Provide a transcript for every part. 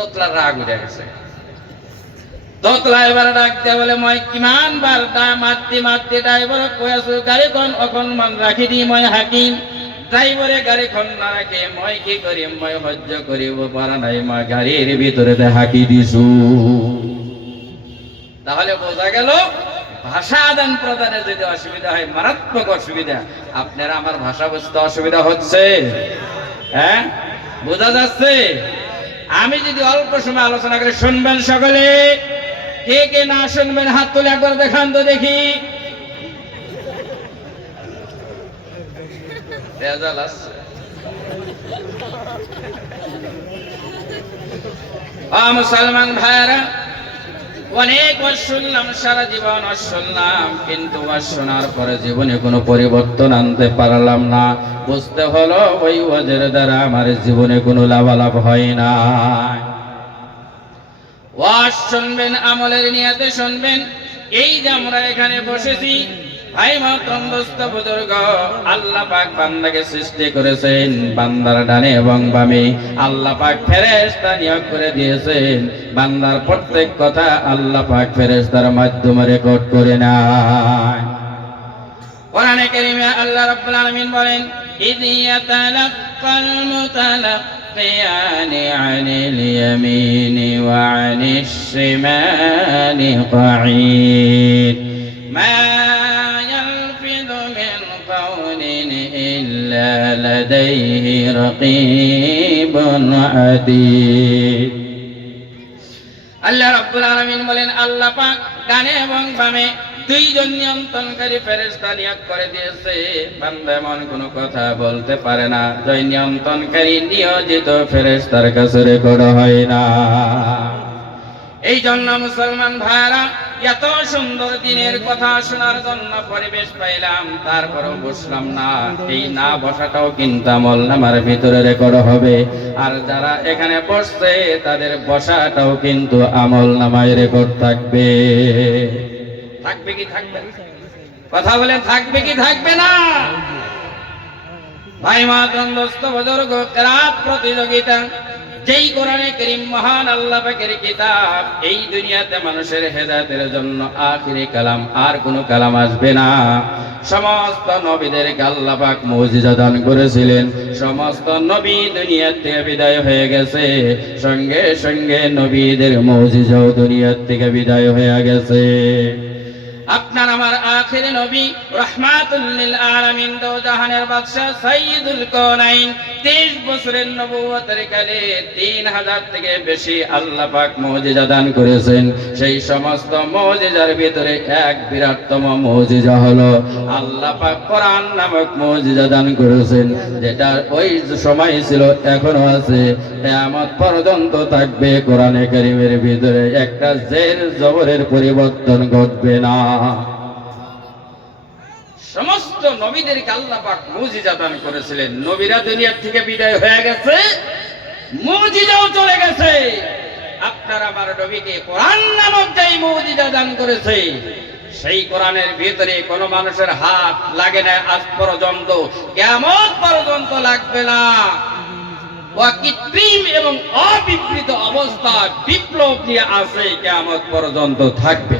তোতলার রাগ উঠে গেছে। এবার বলে, মই কিমান বার দা মাতি মাতি, ড্রাইভার আছো, গাড়ীখন ৰাখি দি, মই হাকিম। ড্ৰাইভাৰে গাড়ীখন নাৰাখে, মই কি কৰিম, মই সহ্য কৰিব পৰা নাই গাড়ীৰ ভিতৰতে হাকি তাহলে বোঝা গেল, ভাষা আদান প্রদানে যদি অসুবিধা হয় মারাত্মক অসুবিধা, আপনারা আমার ভাষা বুঝতে অসুবিধা হচ্ছে। হ্যাঁ? বোঝা যাচ্ছে? আমি যদি অল্প সময় আলোচনা করে শুনবেন সকলে? কে কে না শুনবেন? হাত তুলে একবার দেখান তো দেখি। মুসলমান ভাইরা অনেক বার শুনলাম, সারা জীবন আর শুনলাম, কিন্তু আর শোনার পরে জীবনে কোনো পরিবর্তন আনতে পারলাম না। বুঝতে হলো ওই ওদের দ্বারা আমার জীবনে কোনো লাভালাভ হয় না। ওয়াজ শুনবেন, আমলের নিয়াতে শুনবেন। এই যে আমরা এখানে বসেছি আই মতন্দস্ত বুজুর্গ, আল্লাহ সৃষ্টি করেছেন বান্দার ডানে এবং বান্দার প্রত্যেক কথা আল্লাহ পাক মাধ্যমে রেকর্ড করে না কোরআনে বলেন ইদ ইয়াতালাক্কাল মুতালাক্কিয়ানি আনিল ইয়ামিনি ওয়া আনিশ শিমালি মা لديه رقيب عتيد আল্লাহ রাব্বুল আলামিন বলেন আল্লাহ পাক ডানে এবং বামে দুইজন নিয়ন্ত্রণকারী ফেরেশতা নিয়োগ করে দিয়েছে বান্দা এমন কোনো কথা বলতে পারে না যে নিয়ন্ত্রণকারী নিয়োজিত ফেরেশতার কাছে রেকর্ড হয় না এই জন্য মুসলমান ভাইরা এত সুন্দর দিনের কথা শোনার জন্য পরিবেশ পাইলাম, তারপরও বসলাম না। এই না বসাটাও কিন্তু আমল নামার ভিতরে রেকর্ড হবে। আর যারা এখানে বসছে, তাদের বসাটাও কিন্তু আমল নামায় রেকর্ড থাকবে। থাকবে কি থাকবে? কথা বলে থাকবে কি থাকবে না? ভাই মা দোস্ত বুজুর্গ রাত প্রতিযোগিতা যেই কোরআনে করিম মহান আল্লাহ পাকের কিতাব, এই দুনিয়াতে মানুষের হেদায়েতের জন্য আখিরি কালাম আর কোনো কালাম আসবে না। সমস্ত নবীদেরকে আল্লাহ পাক মুজিজা দান করেছিলেন। সমস্ত নবী দুনিয়ার থেকে বিদায় হয়ে গেছে। সঙ্গে সঙ্গে নবীদের মুজিজাও দুনিয়ার থেকে বিদায় হয়ে গেছে। আপনার আমার আখির নবী রহমাতুল্লিল আলামিন দো জাহানের বাদশা সাইয়্যিদুল কাউনাইন 23 বছরের নবুয়তের কালে 3000 থেকে বেশি আল্লাহ পাক মুজিজা দান করেছেন। সেই সমস্ত মুজিজার ভিতরে এক বিরাটতম মুজিজা হলো আল্লাহ পাক কোরআন নামক মুজিজা দান করেছেন যেটা ওই সময় ছিল, এখনও আছে। কিয়ামত পর্যন্ত থাকবে কোরআনে কারীমের ভিতরে, একটা জের জবরের পরিবর্তন ঘটবে না। সমস্ত নবীদেরকে আল্লাহ পাক মুজিজা দান করেছিলেন। নবীরা দুনিয়ার থেকে বিদায় হয়ে গেছে, মুজিজাও চলে গেছে। আপনার আমার নবীকে কোরআন নামক যেই মুজিজা দান করেছে, সেই কোরআনের ভিতরে কোনো মানুষের হাত লাগে না, আজ পর্যন্ত কেমন পর্যন্ত লাগবে না। অকৃত্রিম এবং অবিকৃত অবস্থা বিপ্লব নিয়ে আছে কেমন পর্যন্ত থাকবে।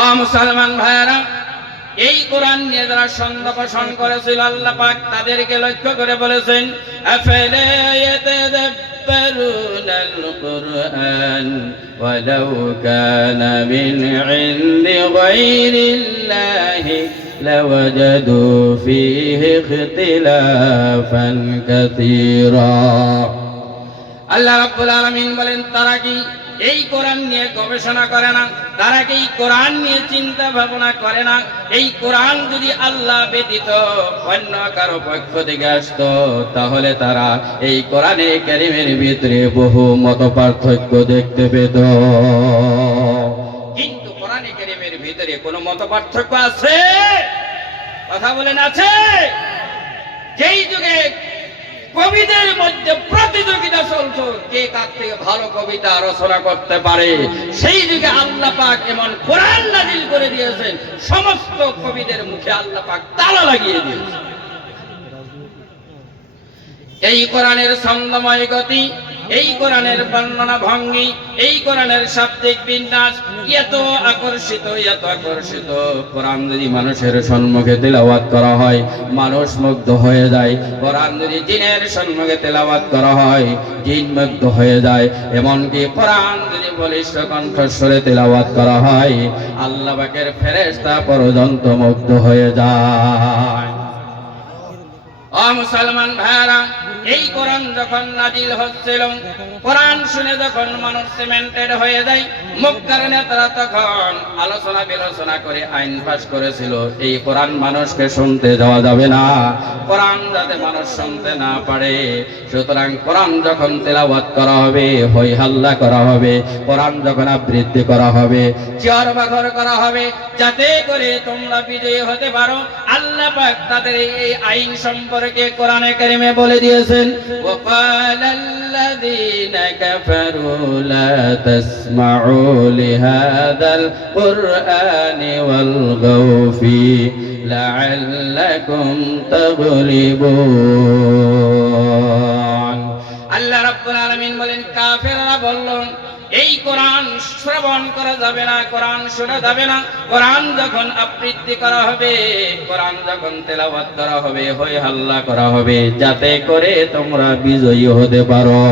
ও মুসলমান ভাইয়ারা, এই কোরআন নিয়ে যারা সন্দেহ পোষণ করেছিল, আল্লাহ পাক তাদেরকে লক্ষ্য করে বলেছেন আল্লাহ রাব্বুল আলামিন বলেন, তারা কি এই কোরআন নিয়ে গবেষণা করে না, তারা কি কোরআন নিয়ে চিন্তা ভাবনা করে না? এই কোরআন যদি আল্লাহ ব্যতীত অন্য কারও পক্ষ থেকে আসতো, তাহলে তারা এই কোরআনে কারিমের ভিতরে বহু মত পার্থক্য দেখতে পেত। কিন্তু কোরআনে কারিমের ভিতরে কোনো মত পার্থক্য আছে? কথা বলেন, আছে? যেই যুগে কবিদের মধ্যে প্রতিযোগিতা চলত, কে কার থেকে ভালো কবিতা রচনা করতে পারে? সেই যুগে আল্লাহ পাক এমন কোরআন নাজিল করে দিয়েছেন, সমস্ত কবিদের মুখে আল্লাহ পাক তালা লাগিয়ে দিয়েছেন। এই কোরআনের ছন্দময় গতি এই কোরআনের বর্ণনা ভঙ্গি, এই কোরআনের শাব্দিক বিন্যাস, এত আকর্ষিত এত আকর্ষিত। কোরআন যদি মানুষের সম্মুখে তেলাওয়াত করা হয়, মানুষ মুগ্ধ হয়ে যায়। কোরআন যদি জিনের সম্মুখে তেলাওয়াত করা হয়, জিন মুগ্ধ হয়ে যায়। এমনকি কোরআন যদি বলিষ্ঠ কণ্ঠস্বরে তেলাওয়াত করা হয়, আল্লাহ পাকের ফেরেশতা পর্যন্ত মুগ্ধ হয়ে যায়। মুসলমান ভাইরা এই কোরআন যখন নাজিল হচ্ছিল, কোরআন শুনে যখন মানুষ সিমেন্টেড হয়ে যায় মক্কার নেতারা তখন আলোচনা বিলোচনা করে আইন পাস করেছিল। এই কোরআন মানুষকে শুনতে দেওয়া যাবে না। কোরআন যাতে মানুষ শুনতে না পারে, সুতরাং কোরআন যখন তেলাওয়াত করা হবে, হই হাল্লা করা হবে, কোরআন যখন আবৃত্তি করা হবে, চিয়ার বাঘর করা হবে, যাতে করে তোমরা বিজয়ী হতে পারো আল্লাহ পাক তাদের এই আইন সম্পর্কে কোরআনে কারিমে বলে দিয়েছেন وقال الذين كفروا لا تسمعوا لهذا القرآن والغوا فيه لعلكم تغلبون আল্লাহ রাব্বুল আলামিন বলেন কাফেররা বলল এই কোরআন শ্রবণ করা যাবে না, কোরআন শোনা যাবে না। কোরআন যখন আবৃত্তি করা হবে, কোরআন যখন তেলাওয়াত করা হবে হই হাল্লা করা হবে, যাতে করে তোমরা বিজয়ী হতে পারো।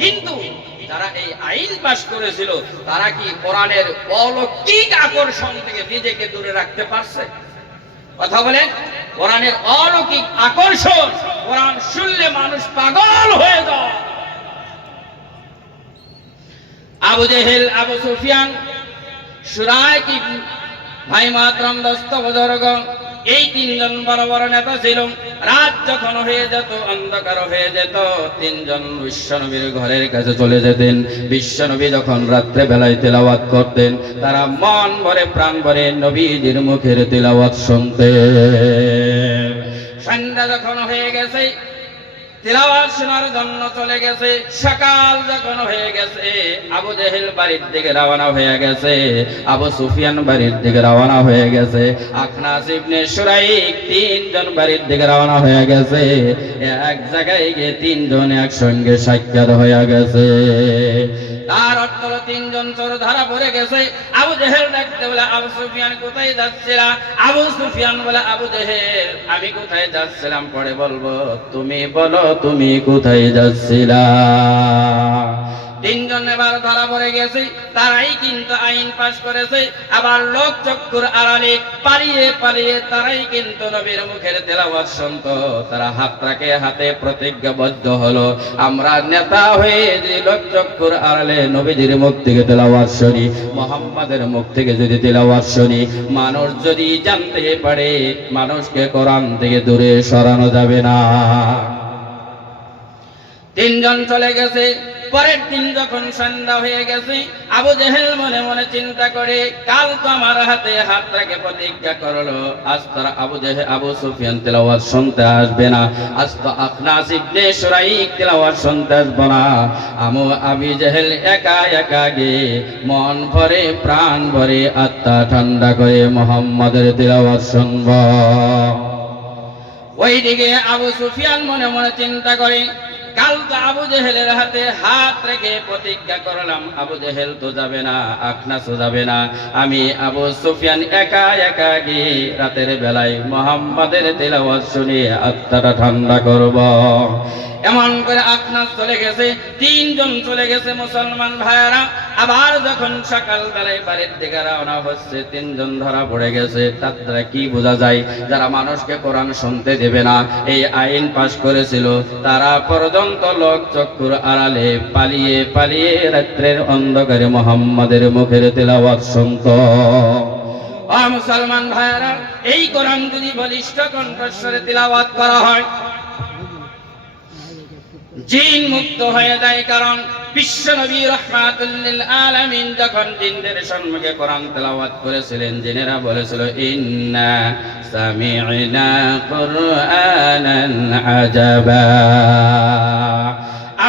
কিন্তু যারা এই আইন পাশ করেছিল, তারা কি কোরআনের অলৌকিক আকর্ষণ থেকে নিজেকে দূরে রাখতে পারছে? কথা বলেন, কোরআনের অলৌকিক আকর্ষণ কোরআন শুনলে মানুষ পাগল হয়ে যায়। আবু জেহেল, আবু সুফিয়ান সুরায় কি ভাই মাতরম দস্ত বজর্গ, এই তিনজন বড় বড় নেতা ছিল রাত যখন হয়ে যেত, অন্ধকার হয়ে যেত, তিনজন বিশ্বনবীর ঘরের কাছে চলে যেতেন। বিশ্বনবী যখন রাত্রে বেলায় তেলাওয়াত করতেন, তারা মন ভরে, প্রাণ ভরে নবীজির মুখের তেলাওয়াত শুনতেন। সন্ধ্যা যখন হয়ে গেছে তিলাওয়াত শোনার জন্য চলে গেছে। সকাল যখন হয়ে গেছে, আবু জেহেল বাড়ির দিকে রওনা হয়ে গেছে। আবু সুফিয়ান বাড়ির দিকে রওনা হয়ে গেছে। আখনাস ইবনে সুরাইক তিনজন বাড়ির দিকে রওনা হয়ে গেছে। এক জায়গায় গিয়ে তিনজন একসঙ্গে সাক্ষাৎ হয়ে গেছে। তার অর্থ হলো তিনজন চোর ধরা পড়ে গেছে। আবু জেহেল দেখতে বলে, আবু সুফিয়ান কোথায় যাচ্ছিলা? আবু সুফিয়ান বলে, আবু জেহেল, আমি কোথায় যাচ্ছিলাম পরে বলব? তুমি বলো, তুমি কোথায় যাচ্ছিলা? তিনজন এবার ধরা পড়ে গেছে, তারাই কিন্তু আইন পাশ করেছে। আবার লোক চক্ষুর আড়ালে পালিয়ে পালিয়ে তারাই কিন্তু নবীর মুখের তেলাওয়াত শুনত। তারা হাতটাকে হাতে প্রতিজ্ঞাবদ্ধ হলো। আমরা নেতা হয়ে যে লোক চক্ষুর আড়ালে নবীজির মুখ থেকে তেলাওয়াত শুনি, মোহাম্মদের মুখ থেকে যদি তেলাওয়াত শুনি, মানুষ যদি জানতে পারে, মানুষকে কোরআন থেকে দূরে সরানো যাবে না। তিনজন চলে গেছে পরের দিন যখন সন্ধ্যা হয়ে গেছে, আবু জেহেল মনে মনে চিন্তা করে, কাল তো আমার হাতে হাত রেখে প্রতিজ্ঞা করল। আজ তার আবু জেহে আবু সুফিয়ান তেলাওয়াত শুনতে আসবে না। আজ তো আখনাস ইবনে সুরাইক তেলাওয়াত শুনতে আসবে না। আমু আবি জেহেল একা একা গে মন ভরে, প্রাণ ভরে, আত্মা ঠান্ডা করে মোহাম্মদের তেলাওয়াত শুনব। ওইদিকে আবু সুফিয়ান মনে মনে চিন্তা করে কাল তো আবু জেহেলের হাতে হাত রেখে প্রতিজ্ঞা করলাম, আবু জেহেল তো যাবে না, আখনাসও যাবে না। আমি আবু সুফিয়ান একা একা গিয়ে রাতের বেলায় মোহাম্মদের তেলাওয়াত শুনে আত্মাটা ঠান্ডা করব। এমন করে আখনাস চলে গেছে, তিনজন চলে গেছে মুসলমান ভাইয়েরা। আবার যখন সকাল বেলায় বাড়ির দিকে রওনা হচ্ছে, তিনজন ধরা পড়ে গেছে। তার দ্বারা কি বোঝা যায়? যারা মানুষকে কোরআন শুনতে দেবে না, এই আইন পাশ করেছিল। তারা পর্যন্ত লোক চক্ষুর আড়ালে পালিয়ে পালিয়ে রাত্রের অন্ধকারে মোহাম্মদের মুখের তেলাওয়াত শুনত। মুসলমান ভাইয়েরা, এই কোরআন যদি বলিষ্ঠ কণ্ঠস্বরে তিলাওয়াত করা হয় জিন মুক্ত হয়ে যায়, কারণ বিশ্ব নবী রহমাতুল্লিল আলামিন যখন জিনদের সম্মুখে কোরআন তেলাওয়াত করেছিলেন, জিনেরা বলেছিল, ইন্না সামি'না কুরআনান আজাবা।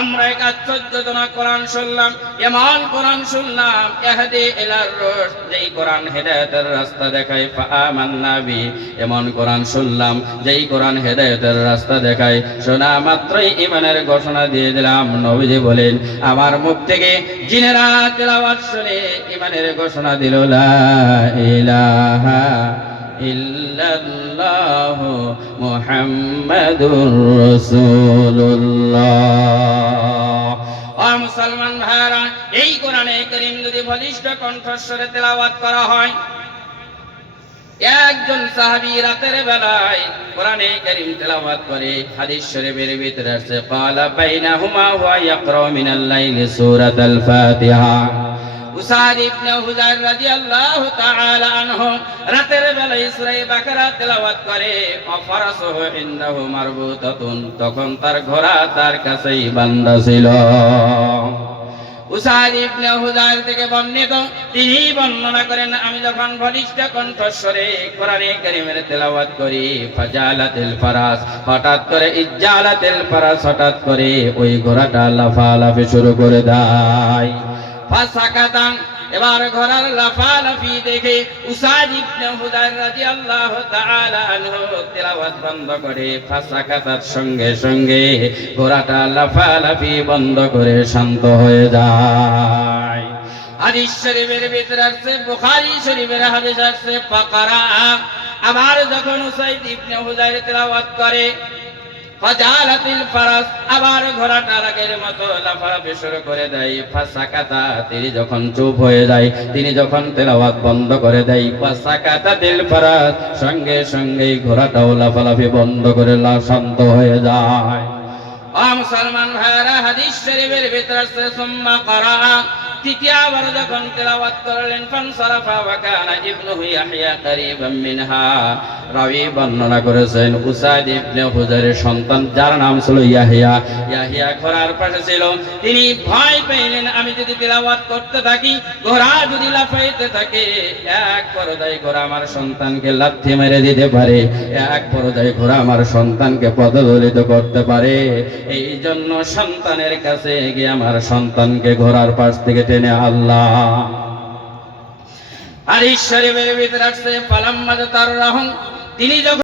আমরা এক আশ্চর্যজনক কোরআন শুনলাম এমন কোরআন শুনলাম এহাদে এলার রস যেই কোরআন হেদায়েতের রাস্তা দেখায়, ফাআমান্না বি, এমন কোরআন শুনলাম, যেই কোরআন হেদায়েতের রাস্তা দেখায়। শোনা মাত্রই ইমানের ঘোষণা দিয়ে দিলাম, নবীজি বলেন, আমার মুখ থেকে জিনেরা তেলাওয়াত শুনে ইমানের ঘোষণা দিল, লা ইলাহা ইল্লাল্লাহু মুহাম্মাদুর রাসূলুল্লাহ। মুসলমান ভাইরা এই কোরআনে করিম যদি বলিষ্ঠ কণ্ঠস্বরে তেলাওয়াত করা হয়, একজন সাহাবী রাতের বেলায় কোরআনে কারীম তেলাওয়াত করে হাদিস শরীফের ভিতরে আছে ক্বালা বাইনাহুমা ওয়া ইয়াকরা মিনাল লাইলি সূরাতাল ফাতিহা। উসাদ ইবনে হুজাইর রাদিয়াল্লাহু তাআলা আনহু রাতের বেলায় সূরা বাকারা তেলাওয়াত করে, অফরাসুহু ইন্দাহু মারবুতাতুন তখন তার ঘোড়া তার কাছেই বান্দা ছিল। উসাদ ইবনে হুজাইর থেকে বর্ণিত, তিনি বর্ণনা করেন, আমি যখন বলিষ্ঠ কণ্ঠস্বরে কোরআনে কারীমের তেলাওয়াত করি, ফাজালাতিল ফারাস, হঠাৎ করে ইজ্জালাতিল ফারাস হঠাৎ করে ওই ঘোড়াটা লাফালাফি শুরু করে দেয়। ফাসাকাতান এবার ঘোড়ার লাফালাফি দেখে উসাদ ইবনে হুদায়র রাদিয়াল্লাহু তাআলা আনহু তেলাওয়াত বন্ধ করে ফাসাকাতার সঙ্গে সঙ্গে ঘোড়াটা লাফালাফি বন্ধ করে শান্ত হয়ে যায়। হাদিস শরীফের ভিতরে আছে বুখারী শরীফের হাদিস আছে ফাকারা। আবার যখন উসাইদ ইবনে হুদায়র তেলাওয়াত করে ফারাস, আবার মতো করে দেয়। ফাসাকাতা, তিনি যখন চুপ হয়ে যায়, তিনি যখন বন্ধ করে দেয়। দিল সঙ্গে সঙ্গেই ঘোড়াটাও লাফালাফি বন্ধ করে শান্ত হয়ে যায়। মুসলমান ভাইরা হাদিস শরীফের ভিতরে সুম্মা করা। যখন তেলাওয়াত করলেন, ফানসারাফা ওয়া কানা ইয়াহইয়া করিবাম মিনহা। রাবি বর্ণনা করেছেন উসাদ ইবনে সন্তান, যার নাম ছিল ইয়াহিয়া ইয়াহিয়া ঘোড়ার পাশে ছিল। তিনি ভয় পেলেন, আমি যদি তেলাওয়াত করতে থাকি, ঘোড়া যদি লাফাইতে থাকে, এক পর্যায়ে ঘোড়া আমার সন্তানকে লাথি মেরে দিতে পারে, এক পর্যায়ে ঘোড়া আমার সন্তানকে পদদলিত করতে পারে। এই জন্য সন্তানের কাছে গিয়ে আমার সন্তানকে ঘোড়ার পাশ থেকে টেনে আল্লাহ আর ঈশ্বরের ভিতরে আসছে পালাম্মাদ তার রাহন তিনি যখন